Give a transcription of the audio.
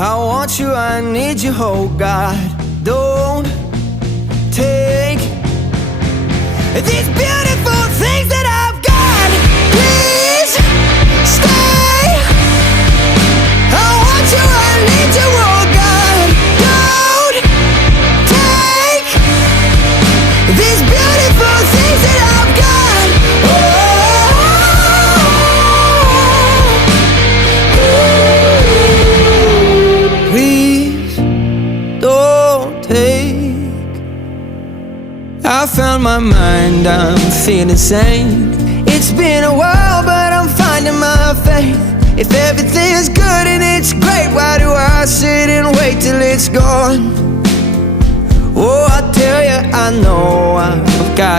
I want you, I need you, oh God. Don't take these beautiful things that I've got. Please stay. I want you, I need you, oh God. Don't take these beautiful things that I've got. Please don't take. I found my mind, I'm feeling sane. It's been a while, but I'm finding my faith. If everything's good and it's great, why do I sit and wait till it's gone? Oh, I tell you, I know I've got